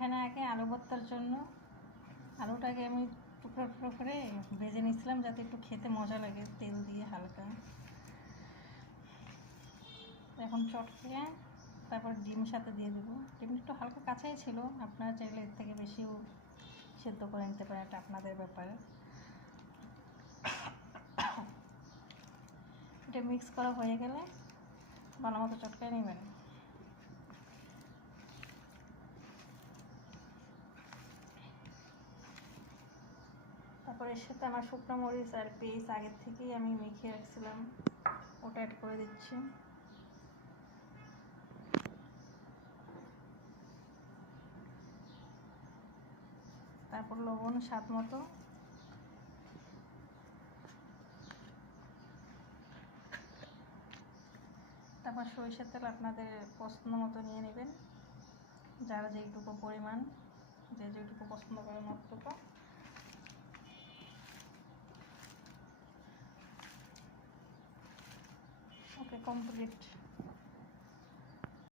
এখানে আগে আলু ভর্তার জন্য আলুটাকে আমি টুকরো টুকরো করে ভেজে নিয়েছিলাম যাতে একটু খেতে মজা লাগে, তেল দিয়ে হালকা। এখন চটকে তারপর ডিম সাথে দিয়ে দেবো। ডিম একটু হালকা কাঁচাই ছিল, আপনারা চাইলে এর থেকে বেশিও সেদ্ধ করে নিতে পারেন, এটা আপনাদের ব্যাপারে। এটা মিক্স করা হয়ে গেলে ভালো মতো চটকায় নেবেন। তারপর এর সাথে আমার শুকনো মরিচ আর পেঁয়াজ আগের থেকেই আমি মেখে রাখছিলাম, ওটা অ্যাড করে দিচ্ছি। তারপর লবণ স্বাদ মতো। তারপর সরিষার তেল আপনাদের পছন্দ মতো নিয়ে নেবেন, যারা যেইটুকু পরিমাণ, যে যেটুকু পছন্দ করেন অতটুকু। ওকে, কমপ্লিট।